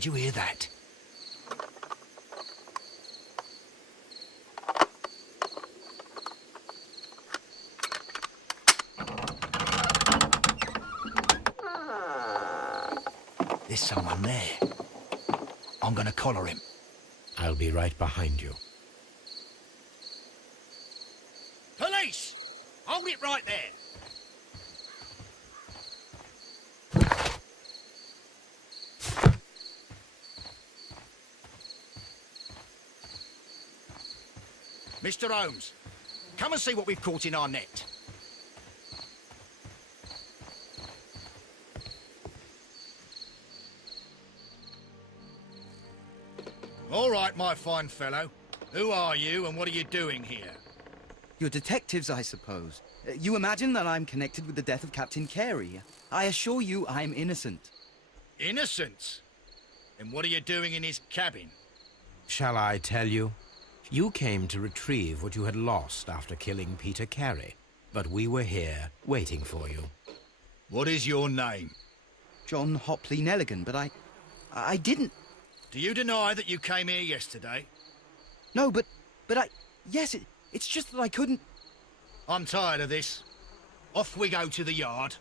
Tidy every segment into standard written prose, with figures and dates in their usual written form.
Did you hear that? There's someone there. I'm gonna collar him. I'll be right behind you. Police! Hold it right there! Mr. Holmes, come and see what we've caught in our net. All right, my fine fellow. Who are you and what are you doing here? You're detectives, I suppose. You imagine that I'm connected with the death of Captain Carey. I assure you I'm innocent. Innocent? And what are you doing in his cabin? Shall I tell you? You came to retrieve what you had lost after killing Peter Carey, but we were here waiting for you. What is your name? John Hopley Nelligan, but I didn't... Do you deny that you came here yesterday? No, but yes, it's just that I couldn't... I'm tired of this. Off we go to the yard.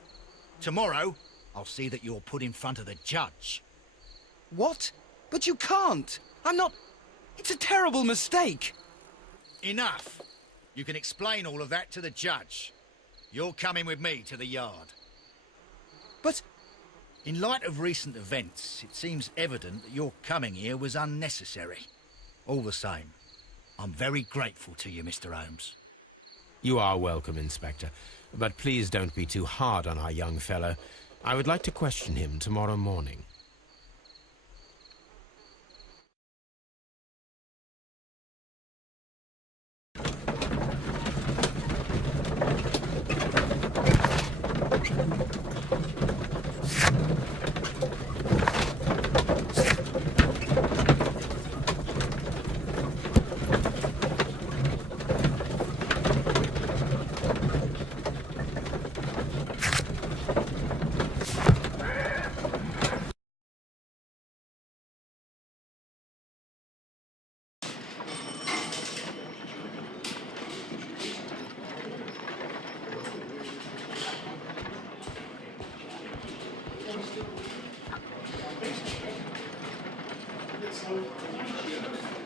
Tomorrow, I'll see that you're put in front of the judge. What? But you can't! I'm not... It's a terrible mistake! Enough! You can explain all of that to the judge. You're coming with me to the yard. But... In light of recent events, it seems evident that your coming here was unnecessary. All the same, I'm very grateful to you, Mr. Holmes. You are welcome, Inspector, but please don't be too hard on our young fellow. I would like to question him tomorrow morning.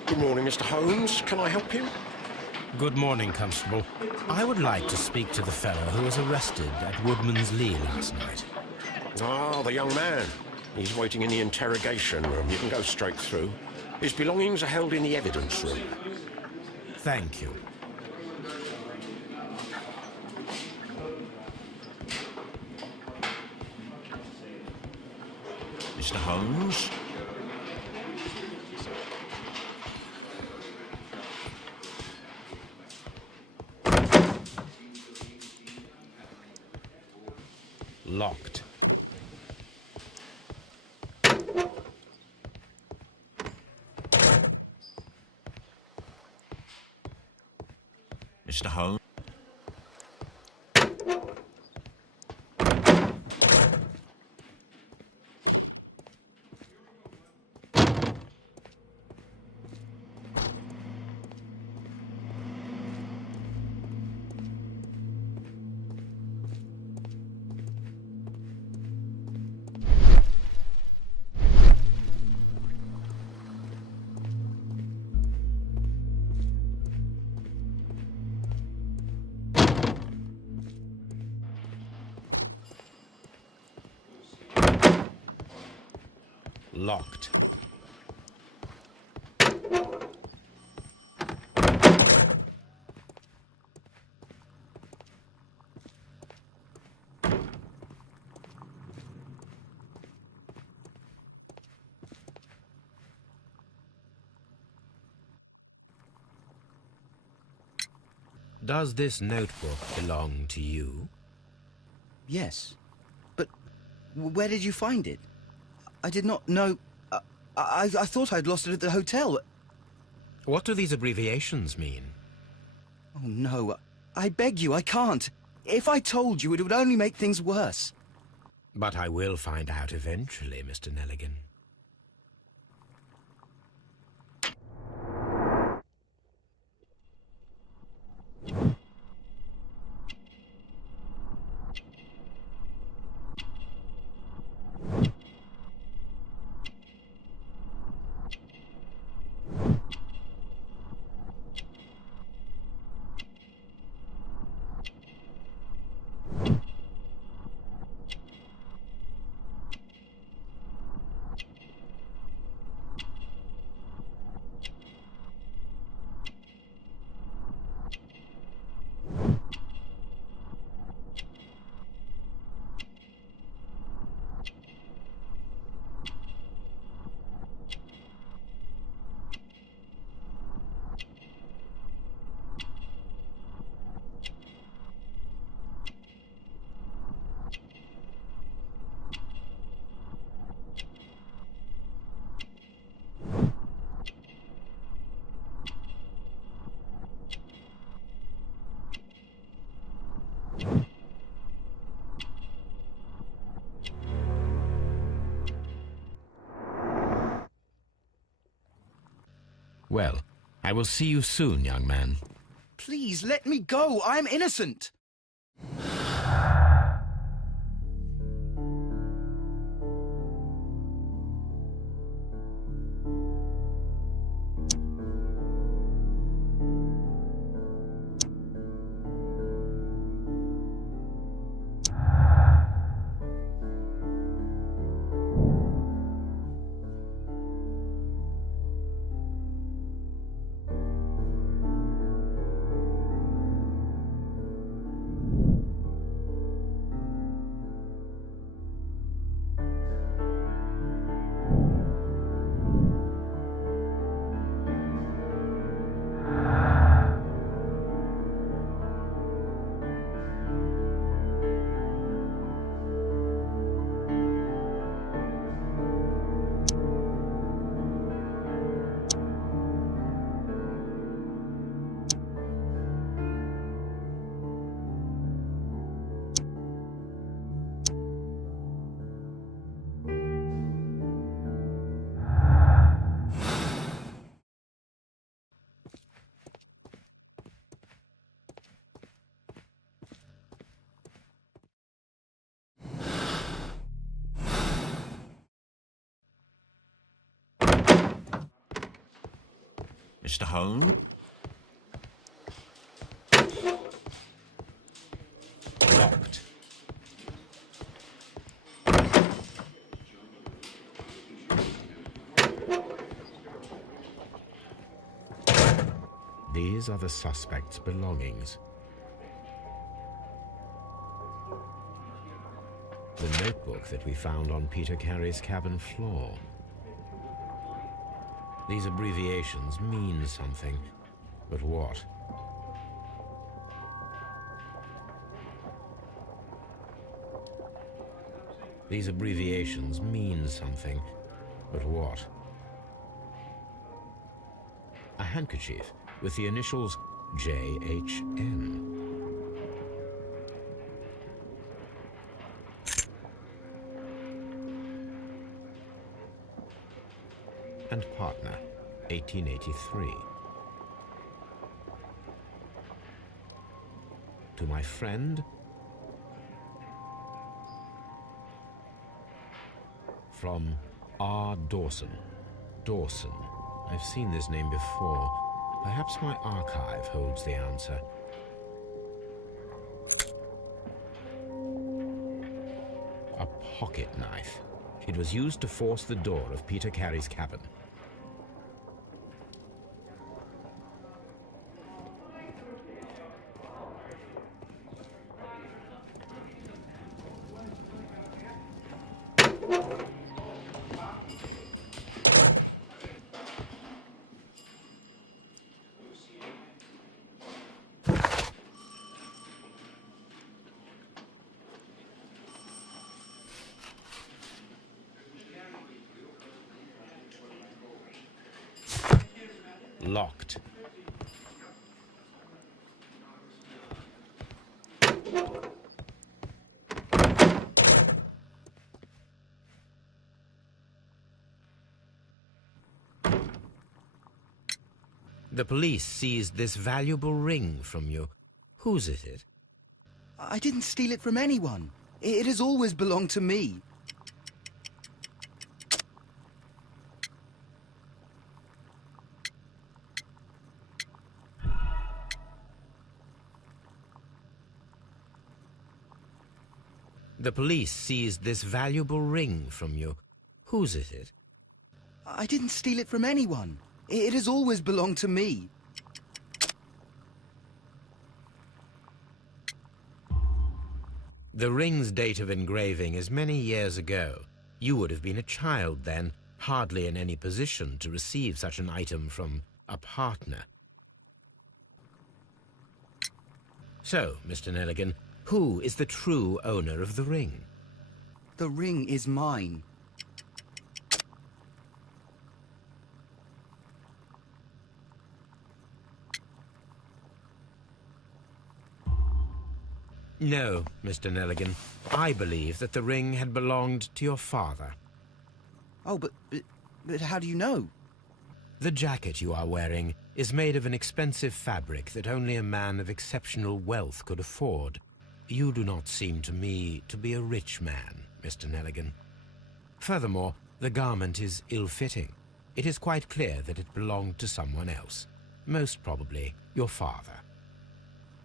Good morning, Mr. Holmes. Can I help you? Good morning, Constable. I would like to speak to the fellow who was arrested at Woodman's Lee last night. Ah, the young man. He's waiting in the interrogation room. You can go straight through. His belongings are held in the evidence room. Thank you. Mr. Holmes? Locked. Mr. Holmes? Locked. Does this notebook belong to you? Yes. But where did you find it? I did not know... I thought I'd lost it at the hotel. What do these abbreviations mean? Oh, no. I beg you, I can't. If I told you, it would only make things worse. But I will find out eventually, Mr. Nelligan. Well, I will see you soon, young man. Please, let me go. I'm innocent. Mr. Holmes? Locked. These are the suspect's belongings. The notebook that we found on Peter Carey's cabin floor. These abbreviations mean something, but what? These abbreviations mean something, but what? A handkerchief with the initials JHN. And partner, 1883. To my friend, from R. Dawson. Dawson. I've seen this name before. Perhaps my archive holds the answer. A pocket knife. It was used to force the door of Peter Carey's cabin. Locked. The police seized this valuable ring from you. Whose is it? I didn't steal it from anyone. It has always belonged to me. The police seized this valuable ring from you. Whose is it? I didn't steal it from anyone. It has always belonged to me. The ring's date of engraving is many years ago. You would have been a child then, hardly in any position to receive such an item from a partner. So, Mr. Nelligan, who is the true owner of the ring? The ring is mine. No, Mr. Nelligan. I believe that the ring had belonged to your father. Oh, but how do you know? The jacket you are wearing is made of an expensive fabric that only a man of exceptional wealth could afford. You do not seem to me to be a rich man, Mr. Nelligan. Furthermore, the garment is ill-fitting. It is quite clear that it belonged to someone else, most probably your father.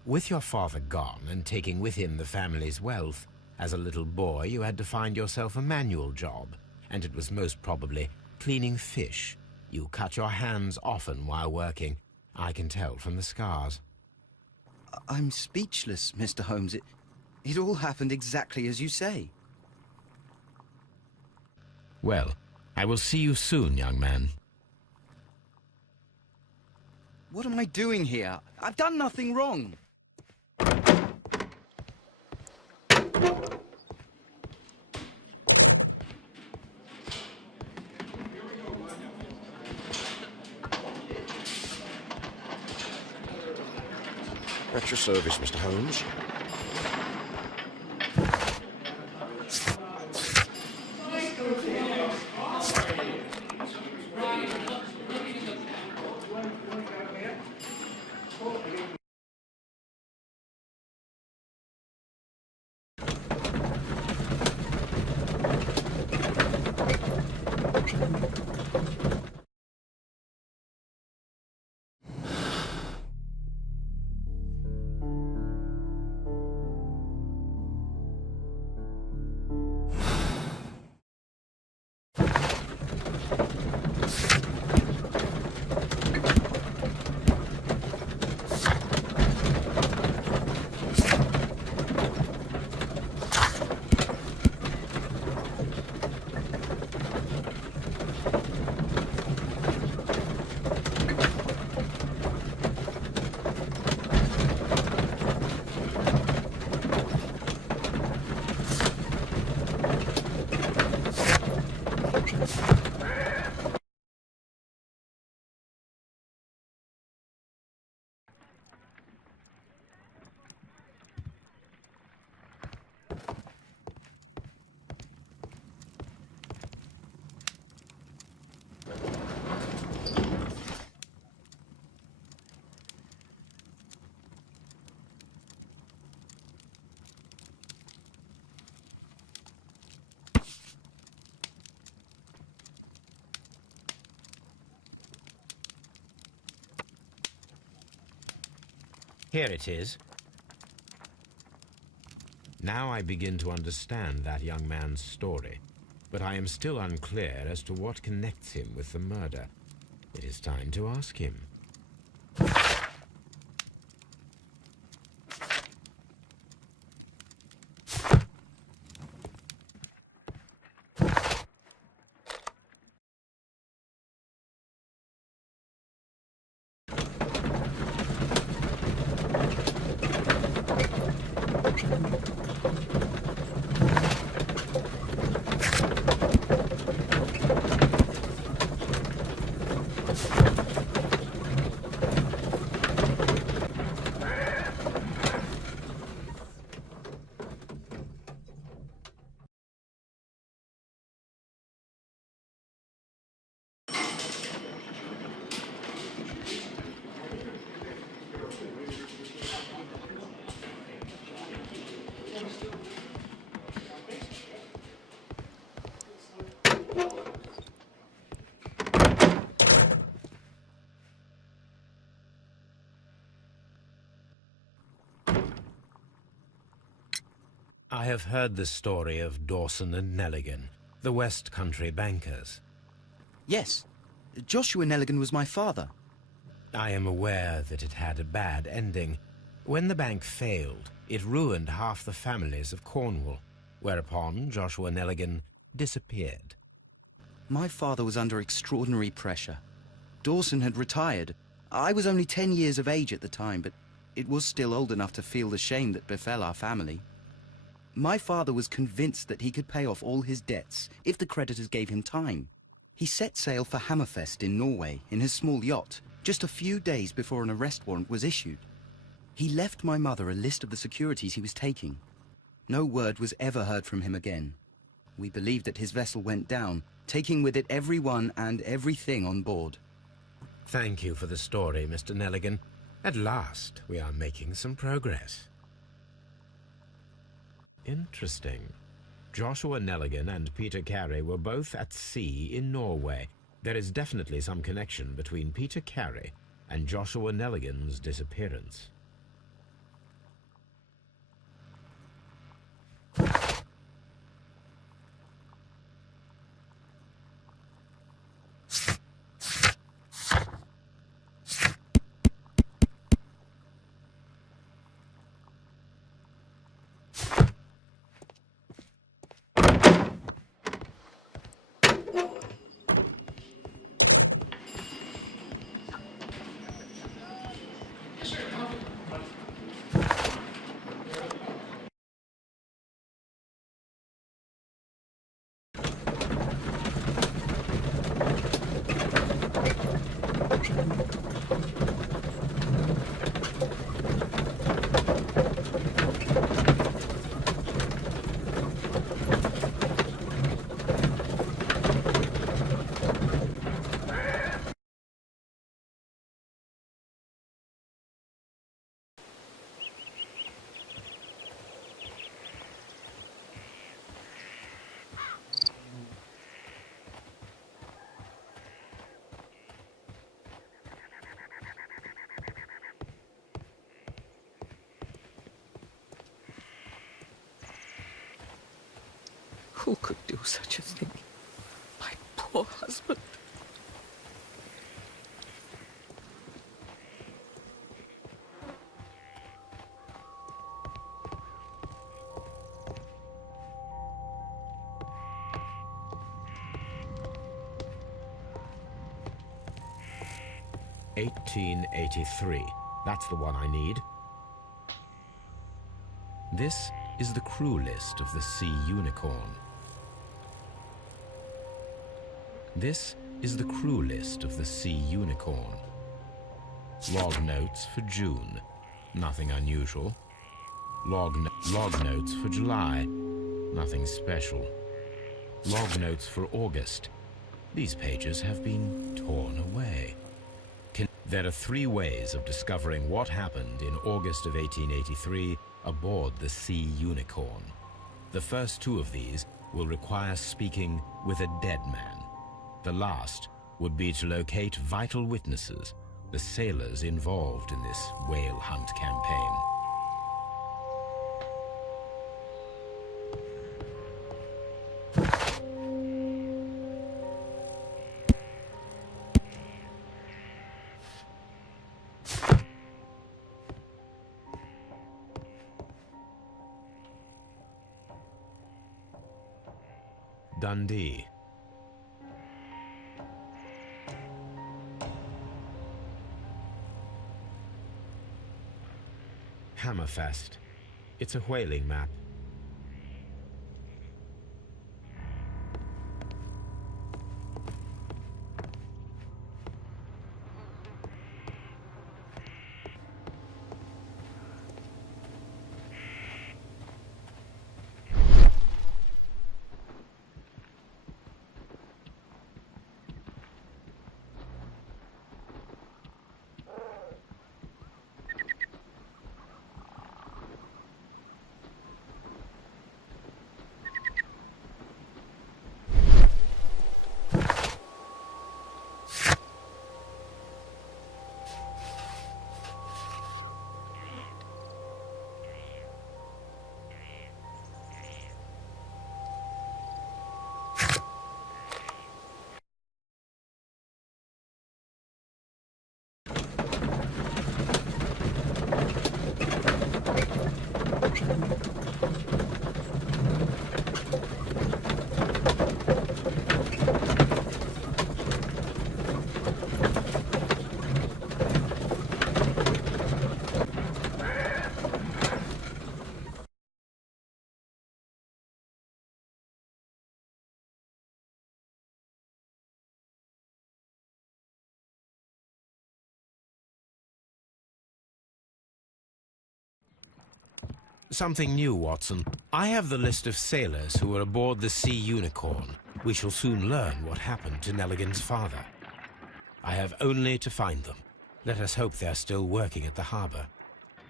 With your father gone and taking with him the family's wealth, as a little boy you had to find yourself a manual job, and it was most probably cleaning fish. You cut your hands often while working. I can tell from the scars. I'm speechless, Mr. Holmes. It all happened exactly as you say. Well, I will see you soon, young man. What am I doing here? I've done nothing wrong. At your service, Mr. Holmes. Here it is. Now I begin to understand that young man's story, but I am still unclear as to what connects him with the murder. It is time to ask him. I have heard the story of Dawson and Nelligan, the West Country bankers. Yes, Joshua Nelligan was my father. I am aware that it had a bad ending. When the bank failed, it ruined half the families of Cornwall, whereupon Joshua Nelligan disappeared. My father was under extraordinary pressure. Dawson had retired. I was only 10 years of age at the time, but it was still old enough to feel the shame that befell our family. My father was convinced that he could pay off all his debts if the creditors gave him time. He set sail for Hammerfest in Norway in his small yacht just a few days before an arrest warrant was issued. He left my mother a list of the securities he was taking. No word was ever heard from him again. We believe that his vessel went down, taking with it everyone and everything on board. Thank you for the story, Mr. Nelligan. At last, we are making some progress. Interesting. Joshua Nelligan and Peter Carey were both at sea in Norway. There is definitely some connection between Peter Carey and Joshua Nelligan's disappearance. Who could do such a thing? My poor husband. "1883. That's the one I need. This is the crew list of the Sea Unicorn. This is the crew list of the Sea Unicorn. Log notes for June. Nothing unusual. Log notes for July. Nothing special. Log notes for August. These pages have been torn away. There are 3 ways of discovering what happened in August of 1883 aboard the Sea Unicorn. The first 2 of these will require speaking with a dead man. The last would be to locate vital witnesses, the sailors involved in this whale hunt campaign. Dundee. Hammerfest. It's a whaling map. Something new, Watson. I have the list of sailors who were aboard the Sea Unicorn. We shall soon learn what happened to Nelligan's father. I have only to find them. Let us hope they're still working at the harbour.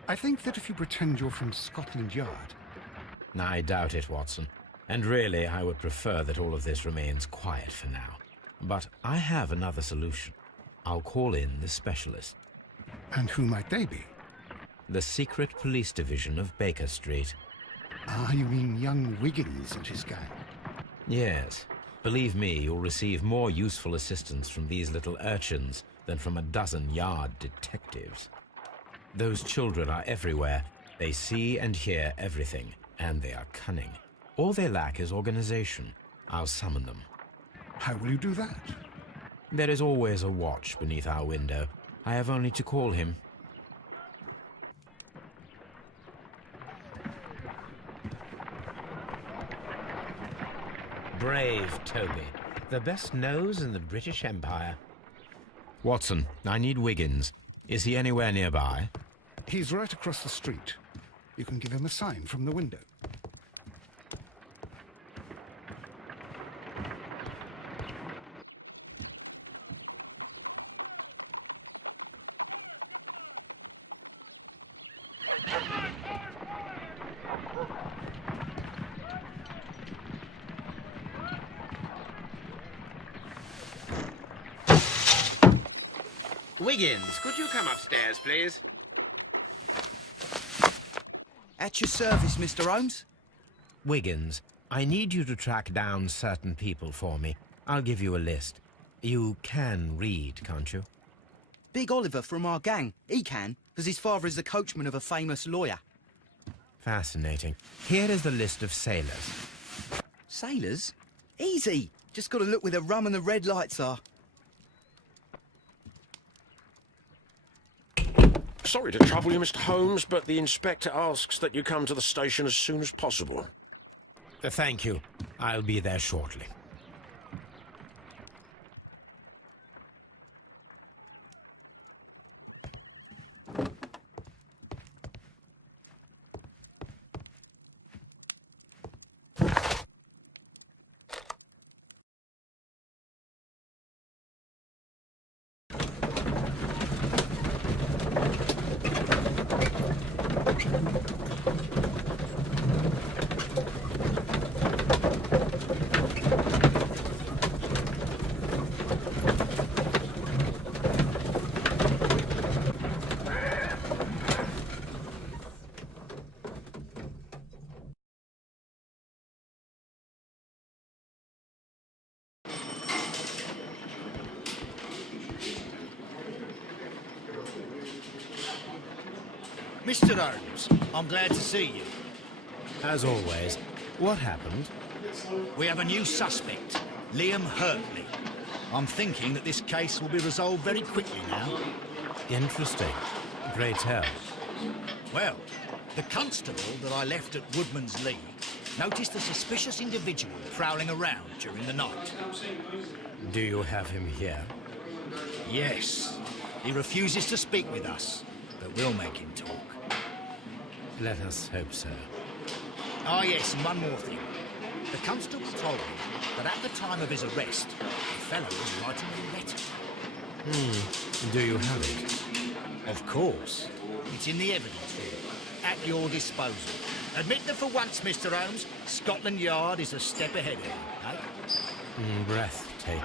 I think that if you pretend you're from Scotland Yard... I doubt it, Watson. And really, I would prefer that all of this remains quiet for now. But I have another solution. I'll call in the specialist. And who might they be? The secret police division of Baker Street. Ah, you mean young Wiggins and his gang? Yes. Believe me, you'll receive more useful assistance from these little urchins than from a dozen yard detectives. Those children are everywhere. They see and hear everything, and they are cunning. All they lack is organization. I'll summon them. How will you do that? There is always a watch beneath our window. I have only to call him. Brave Toby. The best nose in the British Empire. Watson, I need Wiggins. Is he anywhere nearby? He's right across the street. You can give him a sign from the window. Wiggins, could you come upstairs, please? At your service, Mr. Holmes. Wiggins, I need you to track down certain people for me. I'll give you a list. You can read, can't you? Big Oliver from our gang. He can, because his father is the coachman of a famous lawyer. Fascinating. Here is the list of sailors. Sailors? Easy. Just got to look where the rum and the red lights are. Sorry to trouble you, Mr. Holmes, but the inspector asks that you come to the station as soon as possible. Thank you. I'll be there shortly. Mr. Holmes, I'm glad to see you. As always, what happened? We have a new suspect, Liam Hurtley. I'm thinking that this case will be resolved very quickly now. Interesting. Pray tell. Well, the constable that I left at Woodman's Lee noticed a suspicious individual prowling around during the night. Do you have him here? Yes. He refuses to speak with us, but we'll make him talk. Let us hope so. Ah, yes, and one more thing. The constable told me that at the time of his arrest, the fellow was writing a letter. Do you have it? Of course. It's in the evidence room, at your disposal. Admit that for once, Mr. Holmes, Scotland Yard is a step ahead of you, eh? Breathtaking.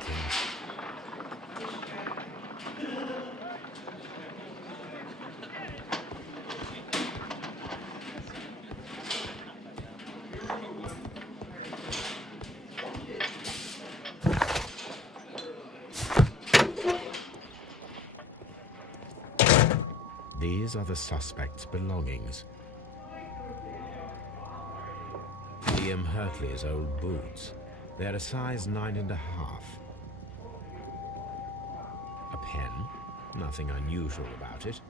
These are the suspect's belongings. Liam Hurtley's old boots. They're a size 9.5. A pen. Nothing unusual about it.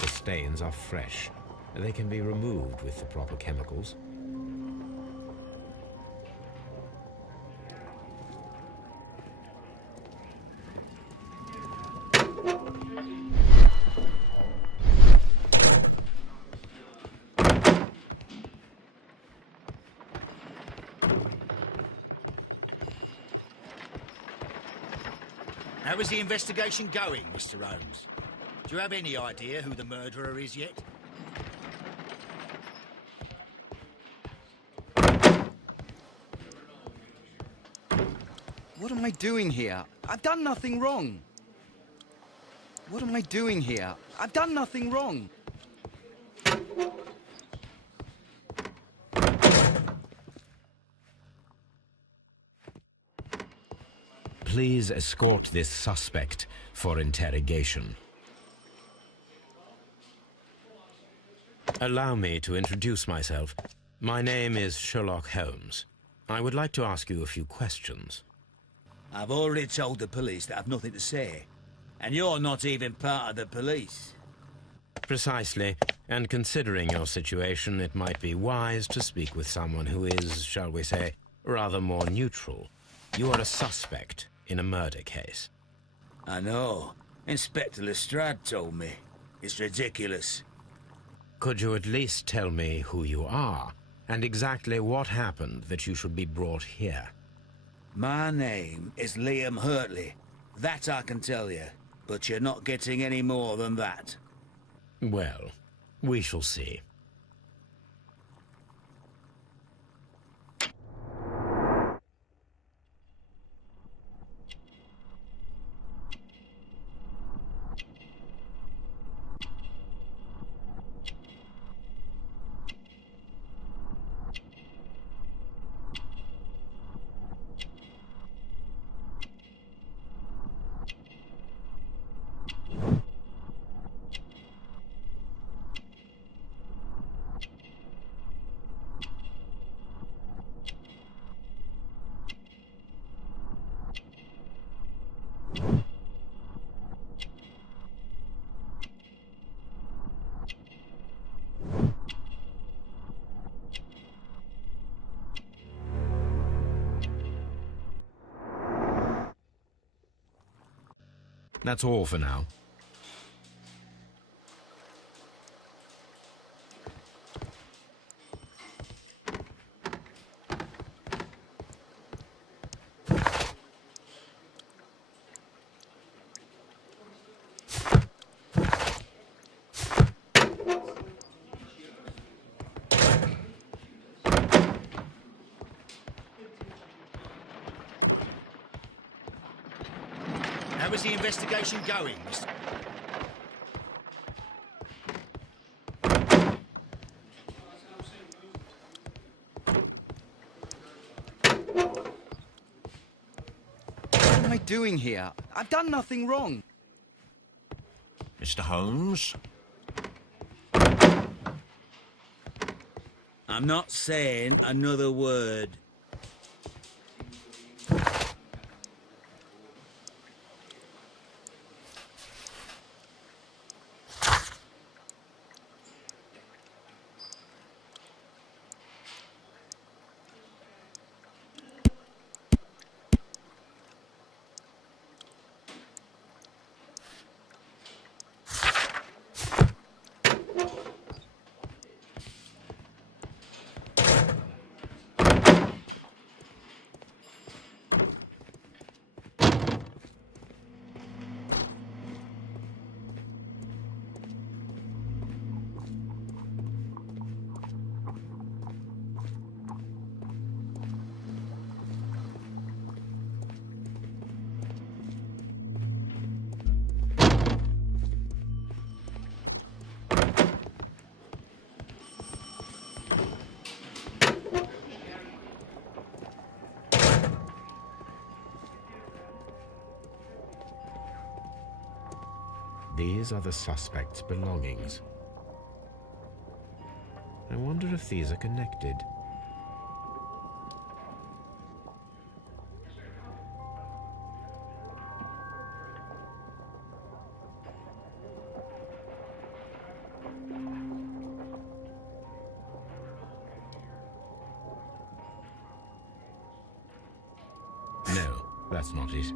The stains are fresh. They can be removed with the proper chemicals. How is the investigation going, Mr. Holmes? Do you have any idea who the murderer is yet? What am I doing here? I've done nothing wrong. What am I doing here? I've done nothing wrong. Please escort this suspect for interrogation. Allow me to introduce myself. My name is Sherlock Holmes. I would like to ask you a few questions. I've already told the police that I've nothing to say. And you're not even part of the police. Precisely, and considering your situation, it might be wise to speak with someone who is, shall we say, rather more neutral. You are a suspect in a murder case. I know. Inspector Lestrade told me. It's ridiculous. Could you at least tell me who you are, and exactly what happened that you should be brought here? My name is Liam Hurtley. That I can tell you. But you're not getting any more than that. Well, we shall see. That's all for now. How is the investigation going, Mr. What am I doing here? I've done nothing wrong. Mr. Holmes? I'm not saying another word. These are the suspect's belongings. I wonder if these are connected. No, that's not it.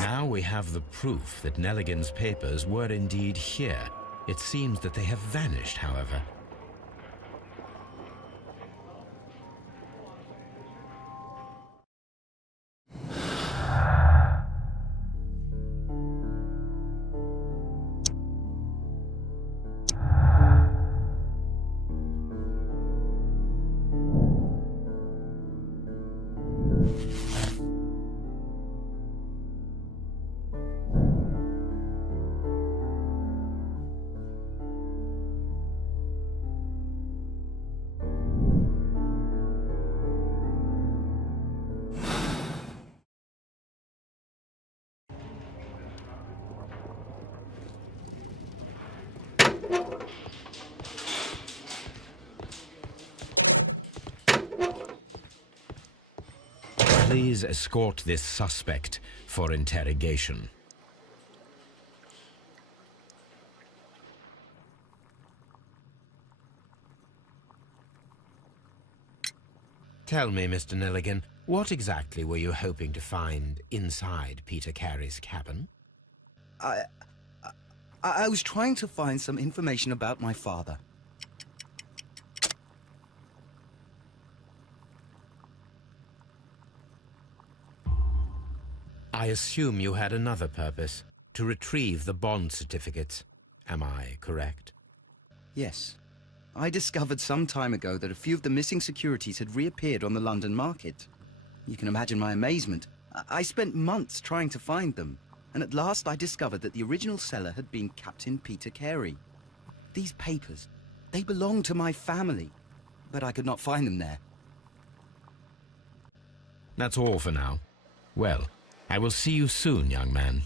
Now we have the proof that Nelligan's papers were indeed here. It seems that they have vanished, however. Please escort this suspect for interrogation. Tell me, Mr. Nelligan, what exactly were you hoping to find inside Peter Carey's cabin? I was trying to find some information about my father. I assume you had another purpose, to retrieve the bond certificates. Am I correct? Yes. I discovered some time ago that a few of the missing securities had reappeared on the London market. You can imagine my amazement. I spent months trying to find them, and at last I discovered that the original seller had been Captain Peter Carey. These papers, they belonged to my family, but I could not find them there. That's all for now. Well, I will see you soon, young man.